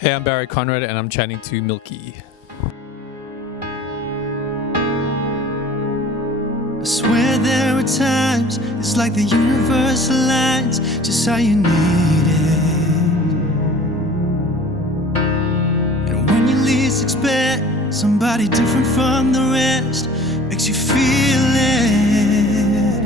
Hey, I'm Barry Conrad and I'm chatting to Milky. I swear there are times it's like the universe aligns just how you need it. And when you least expect somebody different from the rest, makes you feel it.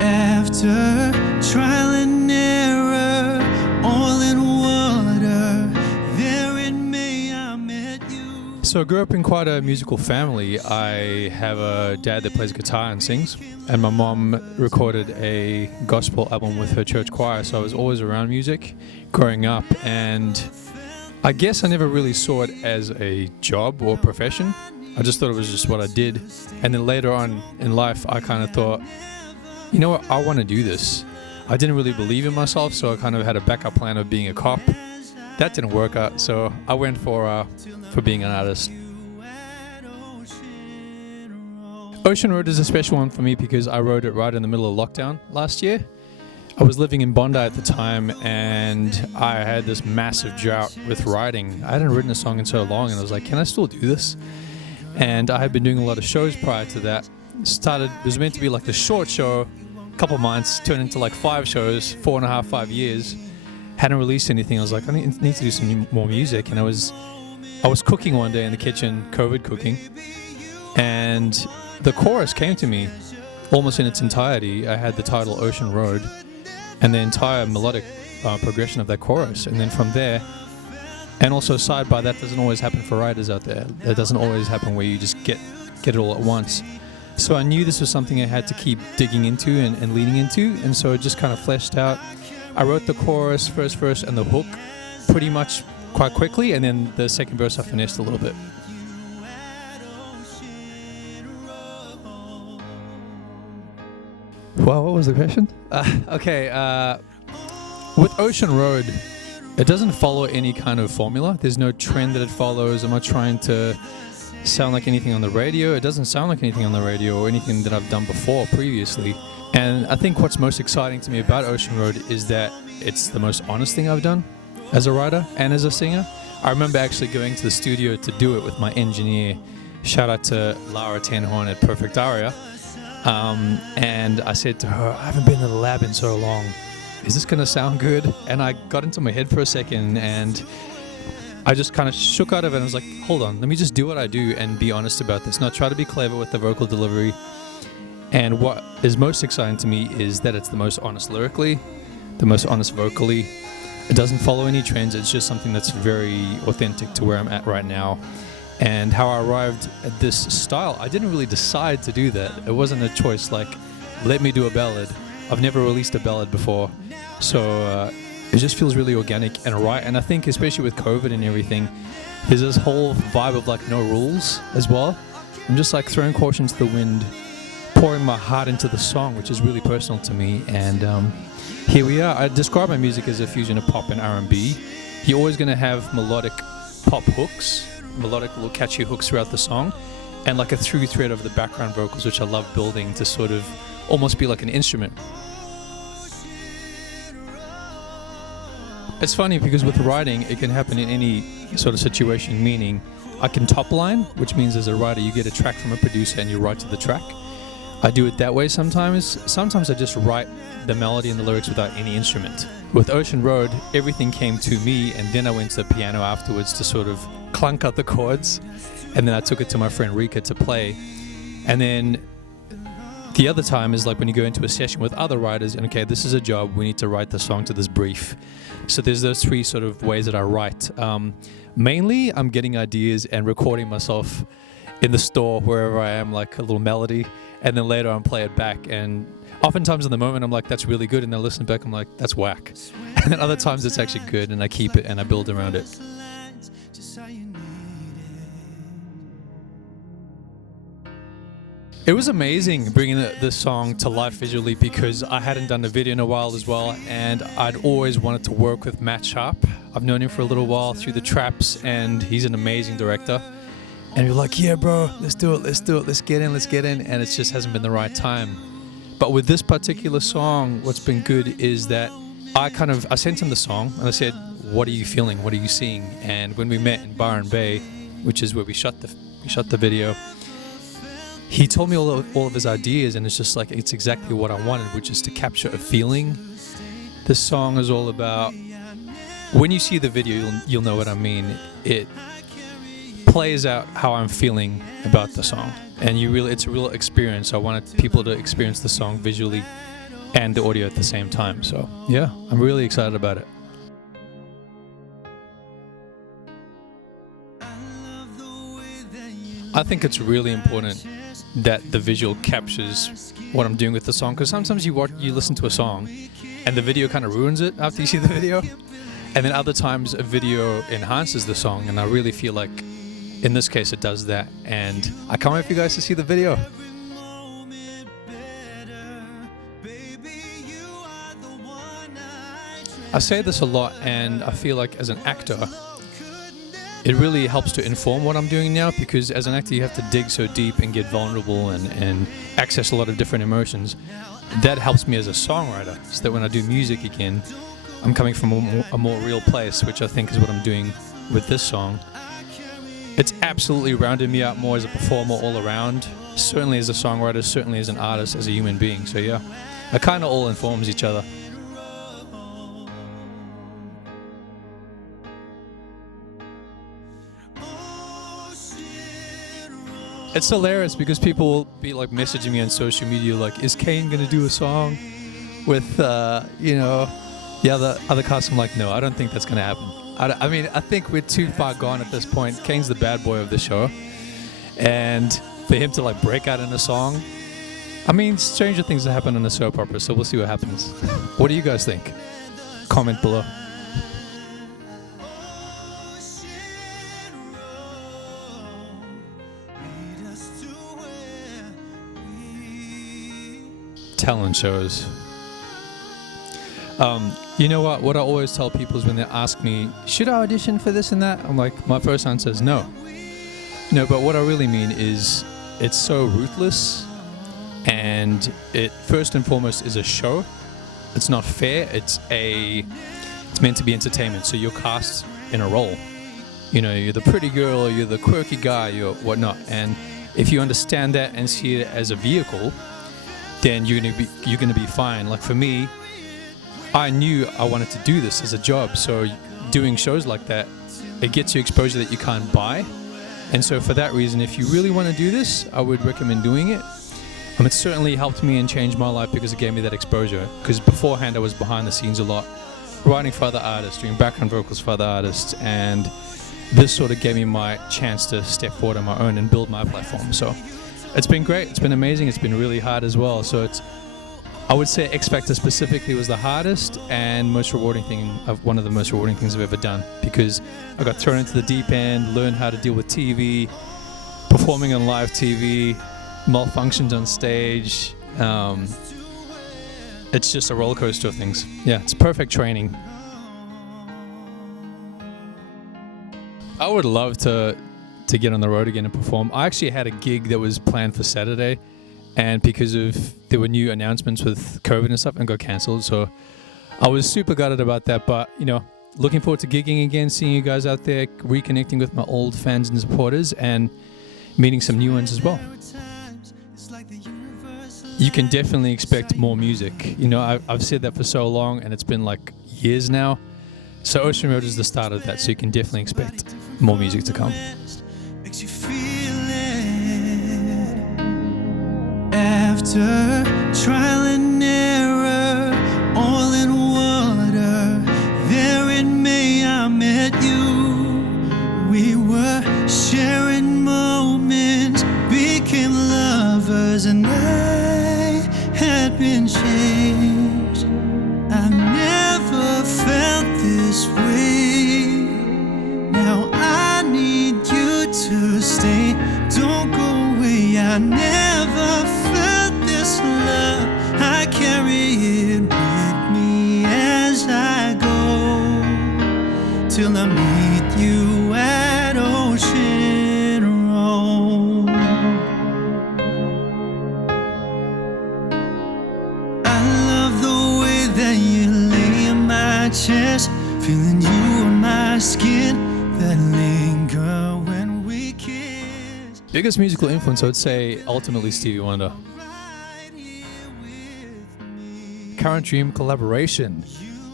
After trial and error, all in water, there in May I met you. So I grew up in quite a musical family. I have a dad that plays guitar and sings, and my mom recorded a gospel album with her church choir, so I was always around music growing up, and I guess I never really saw it as a job or profession. I just thought it was just what I did. And then later on in life, I kind of thought, you know what, I want to do this. I didn't really believe in myself, so I kind of had a backup plan of being a cop. That didn't work out, so I went for being an artist. Ocean Road is a special one for me because I wrote it right in the middle of lockdown last year. I was living in Bondi at the time, and I had this massive drought with writing. I hadn't written a song in so long, and I was like, can I still do this? And I had been doing a lot of shows prior to that. It was meant to be like the short show, a couple months, turned into like 5 shows, 4.5, 5 years. Hadn't released anything. I was like, I need to do some more music. And I was cooking one day in the kitchen, COVID cooking, and the chorus came to me almost in its entirety. I had the title Ocean Road and the entire melodic progression of that chorus. And then from there, and also side by that doesn't always happen for writers out there. That doesn't always happen where you just get it all at once. So I knew this was something I had to keep digging into and leaning into, and so it just kind of fleshed out. I wrote the chorus, first verse, and the hook pretty much quite quickly, and then the second verse I finessed a little bit. Well, what was the question? With Ocean Road, it doesn't follow any kind of formula. There's no trend that it follows. I'm not trying to sound like anything on the radio. It doesn't sound like anything on the radio or anything that I've done before previously. And I think what's most exciting to me about Ocean Road is that it's the most honest thing I've done as a writer and as a singer. I remember actually going to the studio to do it with my engineer. Shout out to Lara Tenhorn at Perfect Aria. And I said to her, I haven't been to the lab in so long. Is this going to sound good? And I got into my head for a second, and I just kind of shook out of it and was like, hold on, let me just do what I do and be honest about this, not try to be clever with the vocal delivery. And what is most exciting to me is that it's the most honest lyrically, the most honest vocally. It doesn't follow any trends. It's just something that's very authentic to where I'm at right now. And how I arrived at this style, I didn't really decide to do that. It wasn't a choice like, let me do a ballad. I've never released a ballad before. So it just feels really organic and right. And I think especially with COVID and everything, there's this whole vibe of like no rules as well. I'm just like throwing caution to the wind, pouring my heart into the song, which is really personal to me. And here we are. I describe my music as a fusion of pop and R&B. You're always going to have melodic pop hooks, melodic little catchy hooks throughout the song, and like a through thread of the background vocals, which I love building to sort of almost be like an instrument. It's funny because with writing, it can happen in any sort of situation, meaning I can top line, which means as a writer, you get a track from a producer and you write to the track. I do it that way sometimes. Sometimes I just write the melody and the lyrics without any instrument. With Ocean Road, everything came to me, and then I went to the piano afterwards to sort of clunk out the chords, and then I took it to my friend Rika to play. And then the other time is like when you go into a session with other writers, and okay, this is a job, we need to write the song to this brief. So there's those 3 sort of ways that I write. Mainly, I'm getting ideas and recording myself in the store, wherever I am, like a little melody, and then later on play it back. And oftentimes in the moment, I'm like, that's really good, and then I listen back, I'm like, that's whack. And then other times it's actually good, and I keep it and I build around it. It was amazing bringing this song to life visually because I hadn't done a video in a while as well, and I'd always wanted to work with Matt Sharp. I've known him for a little while through the Traps, and he's an amazing director. And you're like, yeah, bro, let's do it, let's get in, and it just hasn't been the right time. But with this particular song, what's been good is that I sent him the song and I said, "What are you feeling? What are you seeing?" And when we met in Byron Bay, which is where we shot the video, he told me all of his ideas, and it's just like it's exactly what I wanted, which is to capture a feeling. This song is all about. When you see the video, you'll know what I mean. It plays out how I'm feeling about the song, and it's a real experience. I wanted people to experience the song visually and the audio at the same time. So yeah, I'm really excited about it. I think it's really important that the visual captures what I'm doing with the song, because sometimes you listen to a song and the video kind of ruins it after you see the video, and then other times a video enhances the song, and I really feel like in this case it does that, and I can't wait for you guys to see the video. I say this a lot, and I feel like as an actor it really helps to inform what I'm doing now, because as an actor you have to dig so deep and get vulnerable and access a lot of different emotions. That helps me as a songwriter, so that when I do music again, I'm coming from a more real place, which I think is what I'm doing with this song. It's absolutely rounded me out more as a performer all around, certainly as a songwriter, certainly as an artist, as a human being. So yeah, it kind of all informs each other. It's hilarious because people will be like messaging me on social media like, is Kane gonna do a song with the other cast? I'm like, no, I don't think that's gonna happen. I mean, I think we're too far gone at this point. Kane's the bad boy of the show, and for him to like break out in a song, I mean, stranger things have happened in a soap opera, so we'll see what happens. What do you guys think? Comment below. Talent shows. You know what I always tell people is when they ask me, should I audition for this and that? I'm like, my first answer is no. No, but what I really mean is it's so ruthless, and it first and foremost is a show. It's not fair. It's meant to be entertainment. So you're cast in a role. You know, you're the pretty girl, or you're the quirky guy, you're whatnot. And if you understand that and see it as a vehicle, then you're gonna be fine. Like for me, I knew I wanted to do this as a job, so doing shows like that, it gets you exposure that you can't buy. And so for that reason, if you really want to do this, I would recommend doing it. It certainly helped me and changed my life because it gave me that exposure. Because beforehand, I was behind the scenes a lot, writing for other artists, doing background vocals for other artists, and this sort of gave me my chance to step forward on my own and build my platform. So it's been great. It's been amazing. It's been really hard as well. So I would say X Factor specifically was the hardest and most rewarding thing, one of the most rewarding things I've ever done, because I got thrown into the deep end, learned how to deal with TV, performing on live TV, malfunctions on stage. It's just a roller coaster of things. Yeah, it's perfect training. I would love to get on the road again and perform. I actually had a gig that was planned for Saturday, and because there were new announcements with COVID and stuff, and got cancelled. So I was super gutted about that, but looking forward to gigging again, seeing you guys out there, reconnecting with my old fans and supporters, and meeting some new ones as well. You can definitely expect more music. I've said that for so long, and it's been like years now. So Ocean Road is the start of that, so you can definitely expect more music to come. Makes you feel it. After trial and error, all in water, there in May I met you. We were sharing moments, became lovers, and I had been changed. I never felt this way. Now I need you to stay. Don't go away. I never felt this love. I carry it with me as I go, till I meet you at Ocean Road. I love the way that you lay in feeling you on my skin that linger when we kiss. Biggest musical influence, I would say, ultimately Stevie Wonder. Right here with me. Current dream collaboration,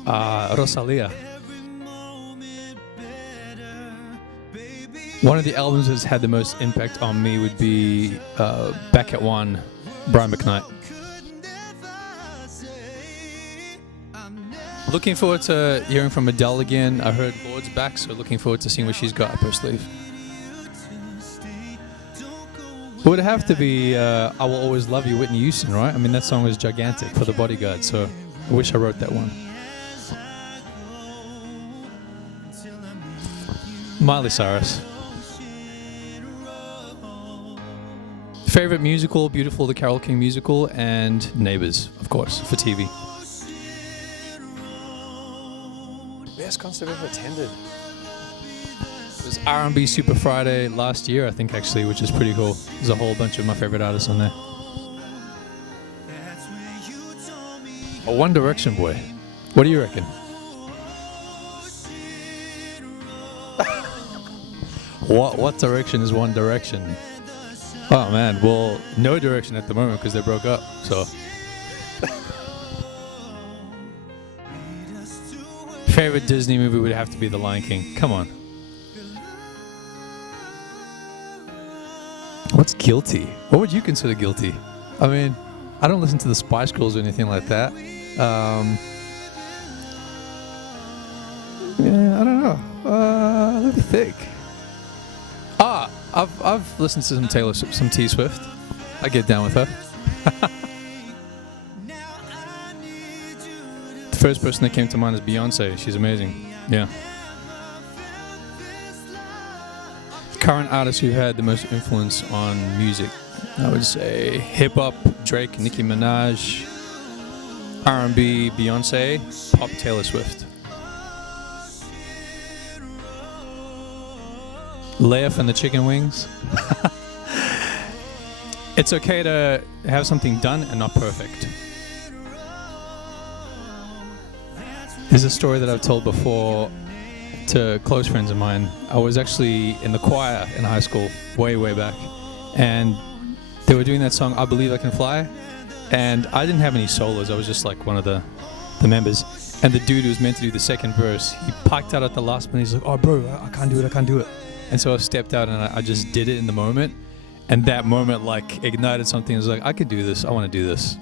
Rosalia. Every moment better, baby. One of the albums that's had the most impact on me would be Back at One, Brian McKnight. Could never say I'm never Looking forward to hearing from Adele again. I heard Lord's back, so looking forward to seeing what she's got up her sleeve. to stay. Don't go It would have to be I Will Always Love You, Whitney Houston, right? I mean, that song was gigantic for The Bodyguard, so I wish I wrote that one. as I go until I meet you. Miley Cyrus. Ocean Road. Favorite musical, Beautiful, the Carole King musical, and Neighbours, of course, for TV. Best concert I've ever attended. It was R&B Super Friday last year, I think, actually, which is pretty cool. There's a whole bunch of my favorite artists on there. That's where you told me A One Direction boy. What do you reckon? What direction is One Direction? Oh man, well, no direction at the moment because they broke up. So, favorite Disney movie would have to be The Lion King. Come on. What's guilty? What would you consider guilty? I mean, I don't listen to the Spice Girls or anything like that. Yeah, I don't know. Let me think. I've listened to some T Swift. I get down with her. The first person that came to mind is Beyonce. She's amazing. Yeah. Current artists who've had the most influence on music, I would say hip hop, Drake, Nicki Minaj, R&B, Beyonce, pop, Taylor Swift. Leif and the Chicken Wings. It's okay to have something done and not perfect. There's a story that I've told before to close friends of mine. I was actually in the choir in high school, way back, and they were doing that song, I Believe I Can Fly, and I didn't have any solos. I was just like one of the members, and the dude who was meant to do the second verse, he piped out at the last minute. He's like, oh bro, I can't do it. And so I stepped out and I just did it in the moment, and that moment like ignited something. I was like, I could do this, I want to do this.